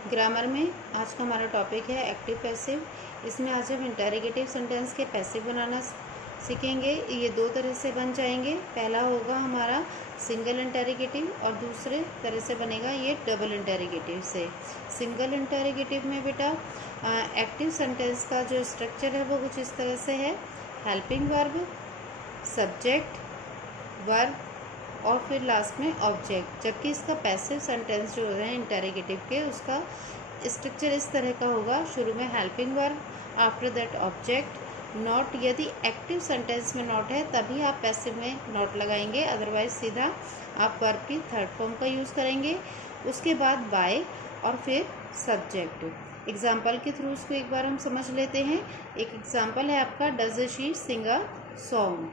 Grammar में आज का हमारा टॉपिक है एक्टिव पैसिव। इसमें आज हम इंटेरोगेटिव सेंटेंस के पैसिव बनाना सीखेंगे। ये दो तरह से बन जाएंगे। पहला होगा हमारा सिंगल इंटेरोगेटिव और दूसरे तरह से बनेगा ये डबल इंटेरोगेटिव से। सिंगल इंटेरोगेटिव में बेटा एक्टिव सेंटेंस का जो स्ट्रक्चर है वो कुछ इस तरह से है। हेल्पिंग वर्ब, सब्जेक्ट, वर्ब और फिर लास्ट में ऑब्जेक्ट। जबकि इसका पैसिव सेंटेंस जो है इंटेरोगेटिव के, उसका स्ट्रक्चर इस तरह का होगा। शुरू में helping verb, after that object, not. यदि एक्टिव सेंटेंस में नॉट है तभी आप पैसिव में नॉट लगाएंगे, अदरवाइज सीधा आप वर्ब की थर्ड फॉर्म का यूज़ करेंगे। उसके बाद बाय और फिर सब्जेक्ट। एग्जाम्पल के थ्रू उसको एक बार हम समझ लेते हैं। एक एग्जाम्पल है आपका, does she Singh a song.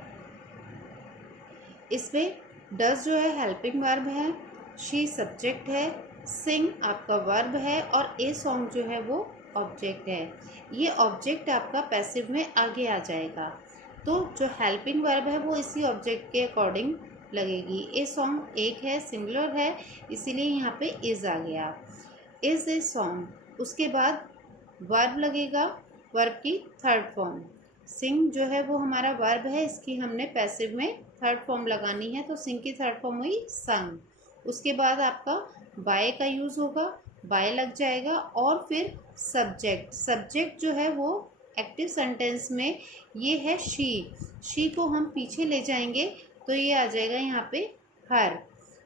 इसमें डज जो है हेल्पिंग वर्ब है, शी सब्जेक्ट है, सिंग आपका वर्ब है और ए सॉन्ग जो है वो ऑब्जेक्ट है। ये ऑब्जेक्ट आपका पैसिव में आगे आ जाएगा, तो जो हेल्पिंग वर्ब है वो इसी ऑब्जेक्ट के अकॉर्डिंग लगेगी। ए सॉन्ग एक है, सिंगुलर है, इसीलिए यहाँ पे इज आ गया, इज ए सॉन्ग। उसके बाद वर्ब लगेगा, वर्ब की थर्ड फॉर्म। सिंग जो है वो हमारा वर्ब है, इसकी हमने पैसिव में थर्ड फॉर्म लगानी है, तो सिंग की थर्ड फॉर्म हुई संग। उसके बाद आपका बाय का यूज़ होगा, बाय लग जाएगा और फिर सब्जेक्ट। सब्जेक्ट जो है वो एक्टिव सेंटेंस में ये है शी। शी को हम पीछे ले जाएंगे तो ये आ जाएगा यहाँ पे हर।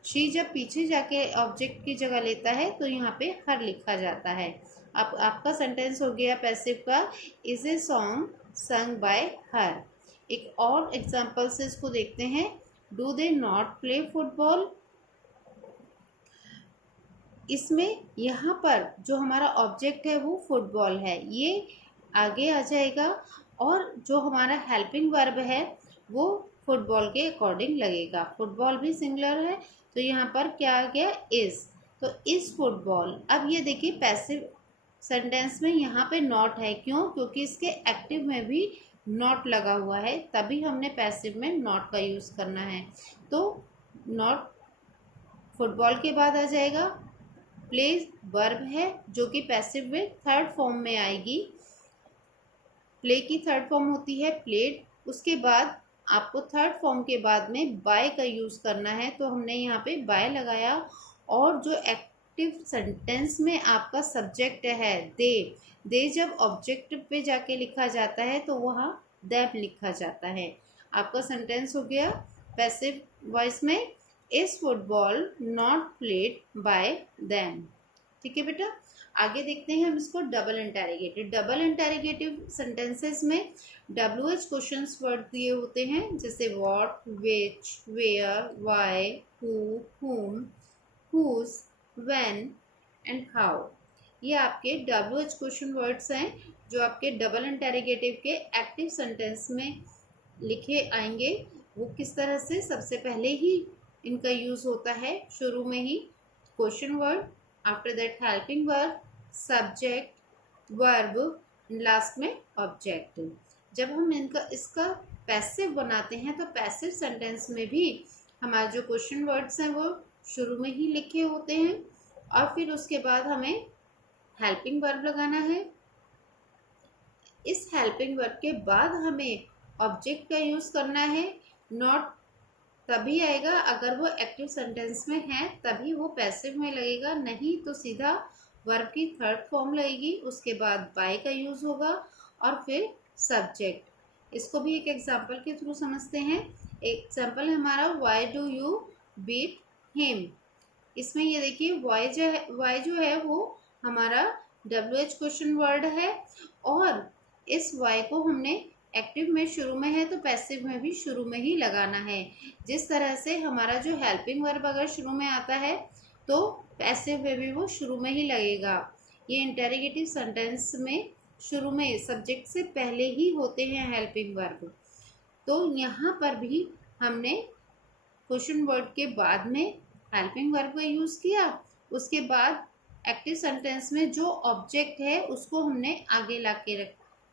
शी जब पीछे जाके ऑब्जेक्ट की जगह लेता है तो यहाँ पे हर लिखा जाता है। अब आपका सेंटेंस हो गया पैसिव का, is a song sung by हर। एक और एग्जांपल से इसको देखते हैं। Do they not play football. इसमें यहाँ पर जो हमारा ऑब्जेक्ट है वो फुटबॉल है, ये आगे आ जाएगा और जो हमारा हेल्पिंग वर्ब है वो फुटबॉल के अकॉर्डिंग लगेगा। फुटबॉल भी सिंगुलर है तो यहाँ पर क्या आ गया, इज। तो इज फुटबॉल। अब ये देखिए पैसिव सेंटेंस में यहाँ पे नॉट है, क्यों? क्योंकि इसके एक्टिव में भी नॉट लगा हुआ है, तभी हमने पैसिव में नॉट का यूज़ करना है। तो नॉट फुटबॉल के बाद आ जाएगा। प्ले वर्ब है जो कि पैसिव में थर्ड फॉर्म में आएगी। प्ले की थर्ड फॉर्म होती है प्लेड। उसके बाद आपको थर्ड फॉर्म के बाद में बाय का यूज़ करना है, तो हमने यहाँ पे बाय लगाया। और जो एक्टिव सेंटेंस में आपका सब्जेक्ट है दे जब ऑब्जेक्ट पे जाके लिखा जाता है तो वहाँ दैम लिखा जाता है। आपका सेंटेंस हो गया पैसिव वॉइस में, is football not played by them. ठीक है बेटा, आगे देखते हैं हम इसको double interrogative. Double interrogative sentences में WH क्वेश्चंस वर्ड दिए होते हैं, जैसे what, which, where, why, who, whom, whose, when and how. ये आपके WH क्वेश्चन वर्ड्स हैं जो आपके डबल इंटेरोगेटिव के एक्टिव सेंटेंस में लिखे आएंगे। वो किस तरह से, सबसे पहले ही इनका यूज़ होता है शुरू में ही question word, after that helping verb, subject, verb, last में ऑब्जेक्ट। जब हम इसका पैसिव बनाते हैं तो पैसिव सेंटेंस में भी हमारे जो क्वेश्चन वर्ड्स हैं वो शुरू में ही लिखे होते हैं और फिर उसके बाद हमें हेल्पिंग वर्ब लगाना है। इस हेल्पिंग वर्ब के बाद हमें ऑब्जेक्ट का यूज़ करना है। नॉट तभी आएगा अगर वो एक्टिव सेंटेंस में है, तभी वो पैसिव में लगेगा, नहीं तो सीधा वर्ब की थर्ड फॉर्म लगेगी। उसके बाद बाय का यूज़ होगा और फिर सब्जेक्ट। इसको भी एक एग्जांपल के थ्रू समझते हैं। एग्जांपल है हमारा, why do you beat him. इसमें ये देखिए वाई जो है वो हमारा WH क्वेश्चन वर्ड है और इस वाई को हमने एक्टिव में शुरू में है तो पैसिव में भी शुरू में ही लगाना है। जिस तरह से हमारा जो हेल्पिंग वर्ब अगर शुरू में आता है तो पैसिव में भी वो शुरू में ही लगेगा। ये इंटेरोगेटिव सेंटेंस में शुरू में सब्जेक्ट से पहले ही होते हैं हेल्पिंग वर्ब। तो यहाँ पर भी हमने क्वेश्चन वर्ड के बाद में हेल्पिंग वर्ब का यूज़ किया। उसके बाद एक्टिव सेंटेंस में जो ऑब्जेक्ट है उसको हमने आगे ला के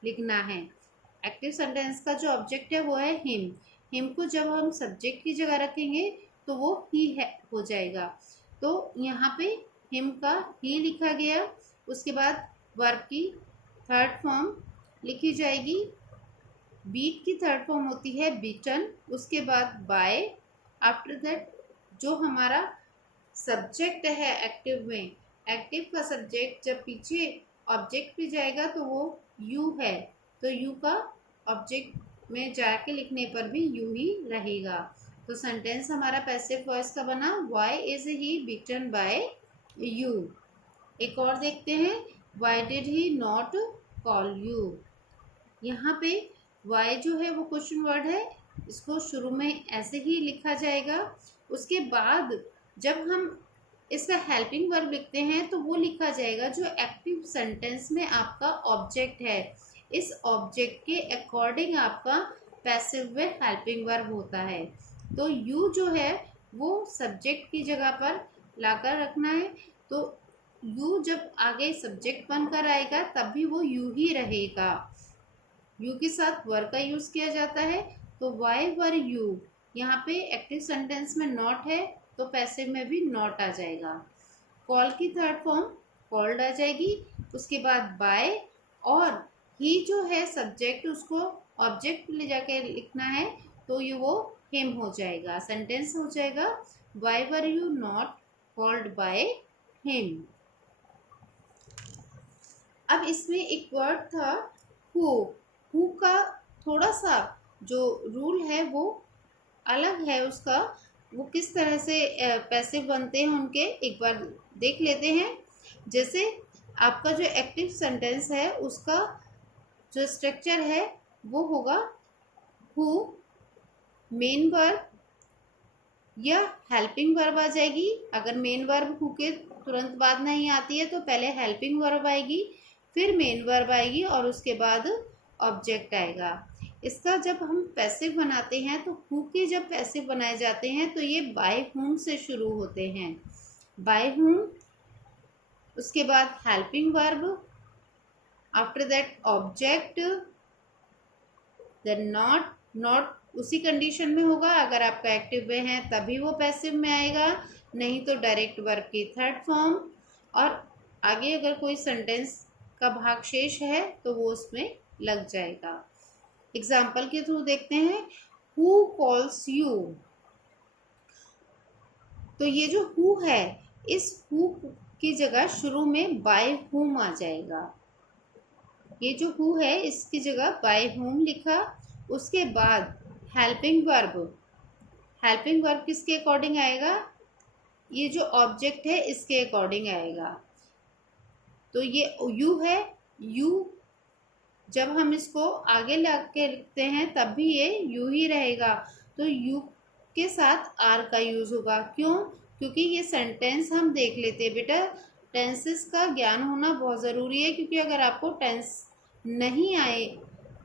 लिखना है। एक्टिव सेंटेंस का जो ऑब्जेक्ट है वो है हिम। हिम को जब हम सब्जेक्ट की जगह रखेंगे तो वो ही है हो जाएगा। तो यहाँ पे हिम का ही लिखा गया। उसके बाद वर्ब की थर्ड फॉर्म लिखी जाएगी। बीट की थर्ड फॉर्म होती है बीटन। उसके बाद बाय। आफ्टर दैट जो हमारा सब्जेक्ट है एक्टिव में, एक्टिव का सब्जेक्ट जब पीछे ऑब्जेक्ट पे जाएगा तो वो यू है, तो यू का ऑब्जेक्ट में जाके लिखने पर भी यू ही रहेगा। तो सेंटेंस हमारा पैसिव वॉइस का बना, why is he beaten by you. एक और देखते हैं, why did he not call you. यहाँ पे वाई जो है वो क्वेश्चन वर्ड है, इसको शुरू में ऐसे ही लिखा जाएगा। उसके बाद जब हम इसका हेल्पिंग वर्ब लिखते हैं तो वो लिखा जाएगा जो एक्टिव सेंटेंस में आपका ऑब्जेक्ट है, इस ऑब्जेक्ट के अकॉर्डिंग आपका पैसिव व हेल्पिंग वर्ब होता है। तो यू जो है वो सब्जेक्ट की जगह पर लाकर रखना है। तो यू जब आगे सब्जेक्ट बनकर आएगा तब भी वो यू ही रहेगा। यू के साथ वर का यूज किया जाता है। तो वाई वर यू, यहाँ पे एक्टिव सेंटेंस में नॉट है तो पैसिव में भी नॉट आ जाएगा। कॉल की थर्ड फॉर्म कॉल्ड आ जाएगी। उसके बाद बाय, और ही जो है सब्जेक्ट उसको ऑब्जेक्ट ले जाके लिखना है तो ये वो हिम हो जाएगा। सेंटेंस हो जाएगा why were you not called by him. अब इसमें एक वर्ड था हु का थोड़ा सा जो रूल है वो अलग है उसका, वो किस तरह से पैसिव बनते हैं उनके एक बार देख लेते हैं। जैसे आपका जो एक्टिव सेंटेंस है उसका जो स्ट्रक्चर है वो होगा हु, मेन वर्ब या हेल्पिंग वर्ब आ जाएगी। अगर मेन वर्ब हु के तुरंत बाद नहीं आती है तो पहले हेल्पिंग वर्ब आएगी, फिर मेन वर्ब आएगी और उसके बाद ऑब्जेक्ट आएगा। इसका जब हम पैसिव बनाते हैं तो हु के जब पैसिव बनाए जाते हैं तो ये बाय हुम से शुरू होते हैं, बाय हुम। उसके बाद helping verb, after that object, then not. Not उसी कंडीशन में होगा अगर आपका एक्टिव में है तभी वो पैसिव में आएगा, नहीं तो डायरेक्ट वर्ब की थर्ड फॉर्म। और आगे अगर कोई सेंटेंस का भाग शेष है तो वो उसमें लग जाएगा। एग्जाम्पल के थ्रू देखते हैं, हु कॉल्स यू। तो ये जो हु है इस हु की जगह शुरू में बाय हुम आ जाएगा। ये जो हु है इसकी जगह बाय हुम लिखा। उसके बाद हेल्पिंग वर्ब, हेल्पिंग वर्ब किसके अकॉर्डिंग आएगा, ये जो ऑब्जेक्ट है इसके अकॉर्डिंग आएगा। तो ये यू है, यू जब हम इसको आगे ला के लिखते हैं तब भी ये यू ही रहेगा। तो यू के साथ आर का यूज होगा, क्यों, क्योंकि ये सेंटेंस हम देख लेते हैं। बेटा टेंसेस का ज्ञान होना बहुत ज़रूरी है, क्योंकि अगर आपको टेंस नहीं आए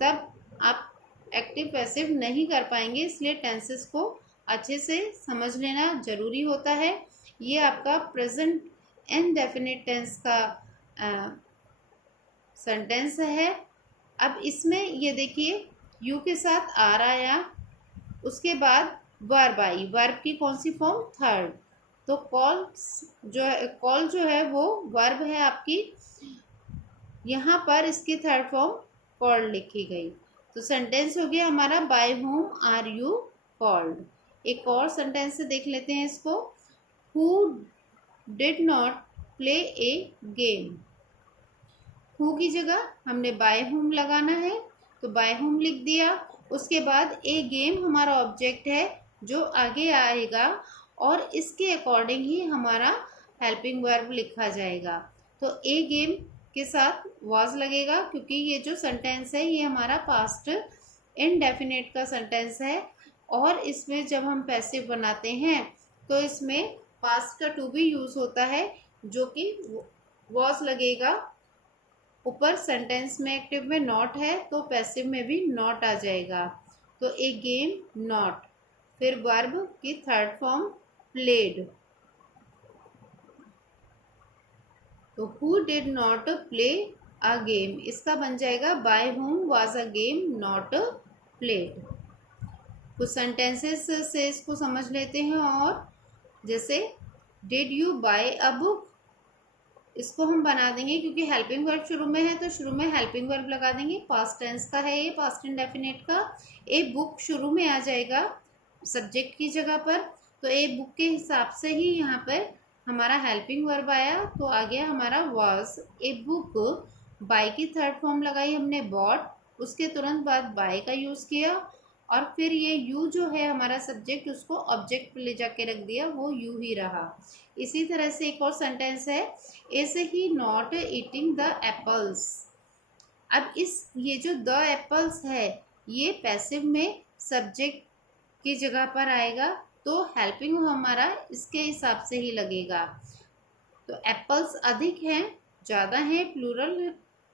तब आप एक्टिव पैसिव नहीं कर पाएंगे, इसलिए टेंसेस को अच्छे से समझ लेना ज़रूरी होता है। ये आपका प्रेजेंट इनडेफिनिट टेंस का सेंटेंस है। अब इसमें ये देखिए यू के साथ आर आया, उसके बाद वर्ब आई, वर्ब की कौन सी फॉर्म, थर्ड। तो कॉल जो है वो वर्ब है आपकी, यहाँ पर इसकी थर्ड फॉर्म कॉल्ड लिखी गई। तो सेंटेंस हो गया हमारा by whom are you called. एक और सेंटेंस से देख लेते हैं इसको, who did not play a game. Who की जगह हमने बाय होम लगाना है तो बाय होम लिख दिया। उसके बाद ए गेम हमारा ऑब्जेक्ट है जो आगे आएगा और इसके अकॉर्डिंग ही हमारा हेल्पिंग वर्ब लिखा जाएगा। तो ए गेम के साथ वाज लगेगा, क्योंकि ये जो सेंटेंस है ये हमारा पास्ट इनडेफिनेट का सेंटेंस है और इसमें जब हम पैसिव बनाते हैं तो इसमें पास्ट का टू बी यूज होता है, जो कि वाज लगेगा। ऊपर सेंटेंस में एक्टिव में नॉट है तो पैसिव में भी नॉट आ जाएगा। तो ए गेम नॉट, फिर वर्ब की थर्ड फॉर्म प्लेड। तो who did not play a game, इसका बन जाएगा by whom was a game not played. कुछ सेंटेंसेस से इसको समझ लेते हैं। और जैसे did you buy a book, इसको हम बना देंगे, क्योंकि हेल्पिंग वर्ब शुरू में है तो शुरू में हेल्पिंग वर्ब लगा देंगे। पास्ट टेंस का है ये, पास्ट इंडेफिनिट का। ए बुक शुरू में आ जाएगा सब्जेक्ट की जगह पर, तो ए बुक के हिसाब से ही यहाँ पर हमारा हेल्पिंग वर्ब आया, तो आ गया हमारा वाज ए बुक। बाय की थर्ड फॉर्म लगाई हमने बॉट, उसके तुरंत बाद बाय का यूज़ किया, और फिर ये यू जो है हमारा सब्जेक्ट, उसको ऑब्जेक्ट पे ले जाके रख दिया, वो यू ही रहा। इसी तरह से एक और सेंटेंस है, ऐसे ही नॉट ईटिंग द एप्पल्स। अब ये जो द एप्पल्स है ये पैसिव में सब्जेक्ट की जगह पर आएगा, तो हेल्पिंग हमारा इसके हिसाब से ही लगेगा। तो एप्पल्स अधिक हैं, ज़्यादा हैं, प्लूरल,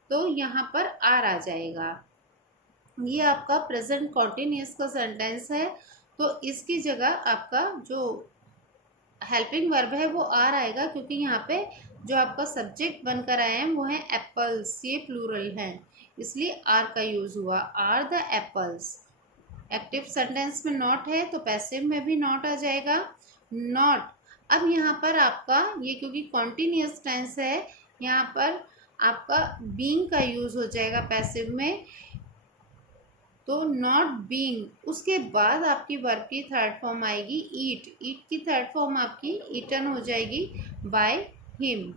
तो यहाँ पर आर आ जाएगा। ये आपका प्रेजेंट कॉन्टिन्यूस का सेंटेंस है, तो इसकी जगह आपका जो हेल्पिंग वर्ब है वो आर आएगा, क्योंकि यहाँ पे जो आपका सब्जेक्ट बनकर आए हैं वो है एप्पल्स, ये प्लूरल हैं, इसलिए आर का यूज़ हुआ, are the apples. Active sentence में नॉट है तो पैसिव में भी नॉट आ जाएगा, नॉट। अब यहाँ पर आपका ये क्योंकि कॉन्टिन्यूस टेंस है, यहाँ पर आपका बीइंग का यूज़ हो जाएगा पैसिव में, तो नॉट बीइंग। उसके बाद आपकी वर्ब की थर्ड फॉर्म आएगी ईट, ईट की थर्ड फॉर्म आपकी ईटन हो जाएगी बाय हिम।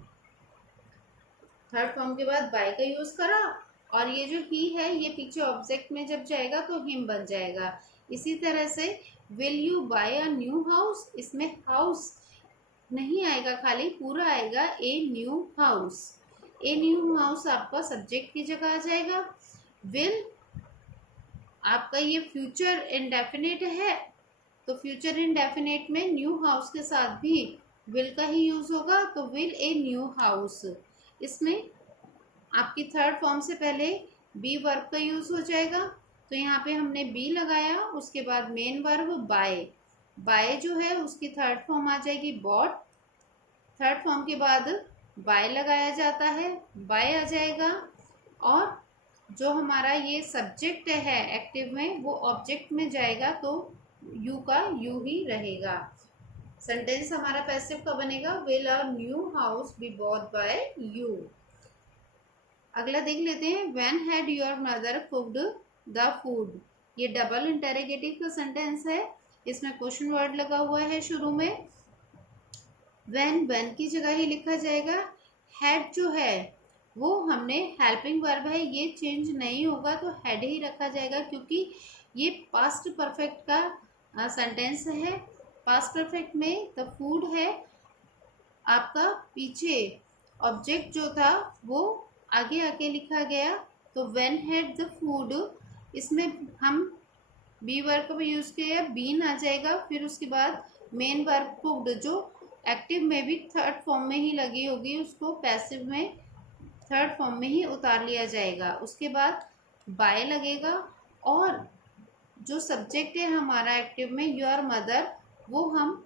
थर्ड फॉर्म के बाद बाय का यूज़ करा, और ये जो ही है ये पीछे ऑब्जेक्ट में जब जाएगा तो हिम बन जाएगा। इसी तरह से will you buy a new house, इसमें हाउस नहीं आएगा, खाली पूरा आएगा a new house. A new house आपका सब्जेक्ट की जगह आ जाएगा। विल आपका ये फ्यूचर इंडेफिनिट है, तो फ्यूचर इंडेफिनिट में न्यू हाउस के साथ भी विल का ही यूज़ होगा, तो विल ए न्यू हाउस। इसमें आपकी थर्ड फॉर्म से पहले बी वर्ब का यूज़ हो जाएगा, तो यहाँ पे हमने बी लगाया, उसके बाद मेन वर्ब बाय, बाय जो है उसकी थर्ड फॉर्म आ जाएगी बॉट, थर्ड फॉर्म के बाद बाय लगाया जाता है, बाय आ जाएगा, और जो हमारा ये सब्जेक्ट है एक्टिव में वो ऑब्जेक्ट में जाएगा, तो यू का यू ही रहेगा। सेंटेंस हमारा पैसिव का बनेगा, will a new house be bought by you. अगला देख लेते हैं, when had your mother cooked the food. ये डबल इंटेरोगेटिव का सेंटेंस है, इसमें क्वेश्चन वर्ड लगा हुआ है शुरू में। व्हेन की जगह ही लिखा जाएगा, हैड जो है वो हमने हेल्पिंग वर्ब है, ये चेंज नहीं होगा, तो हैड ही रखा जाएगा, क्योंकि ये पास्ट परफेक्ट का सेंटेंस है। पास्ट परफेक्ट में द फूड है, आपका पीछे ऑब्जेक्ट जो था वो आगे आके लिखा गया, तो व्हेन हैड द फूड, इसमें हम बी वर्ब का यूज़ किया, बीन आ जाएगा, फिर उसके बाद मेन वर्ब कुक्ड जो एक्टिव में भी थर्ड फॉर्म में ही लगी होगी, उसको पैसिव में थर्ड फॉर्म में ही उतार लिया जाएगा। उसके बाद बाय लगेगा, और जो सब्जेक्ट है हमारा एक्टिव में योर मदर, वो हम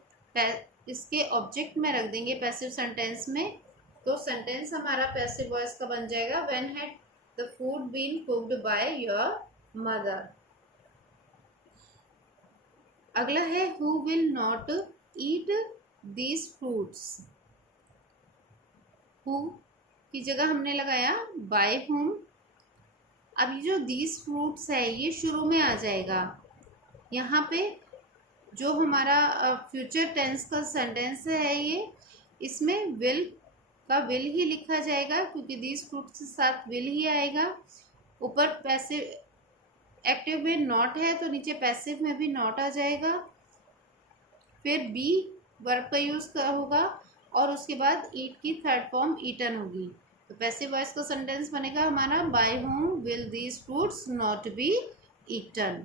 इसके ऑब्जेक्ट में रख देंगे पैसिव सेंटेंस में, तो सेंटेंस हमारा पैसिव वॉइस का बन जाएगा, when had the food been cooked by your mother. अगला है who will not eat these fruits. Who की जगह हमने लगाया बाय हुम। अब ये जो दीज फ्रूट्स है ये शुरू में आ जाएगा, यहाँ पे जो हमारा फ्यूचर टेंस का सेंटेंस है ये, इसमें विल का विल ही लिखा जाएगा, क्योंकि दीज फ्रूट्स के साथ विल ही आएगा। ऊपर पैसिव एक्टिव में नॉट है, तो नीचे पैसिव में भी नॉट आ जाएगा। फिर बी वर्ब का यूज़ होगा, और उसके बाद ईट की थर्ड फॉर्म ईटन होगी, तो पैसिव वॉइस का सेंटेंस बनेगा हमारा, by whom will these fruits not be eaten.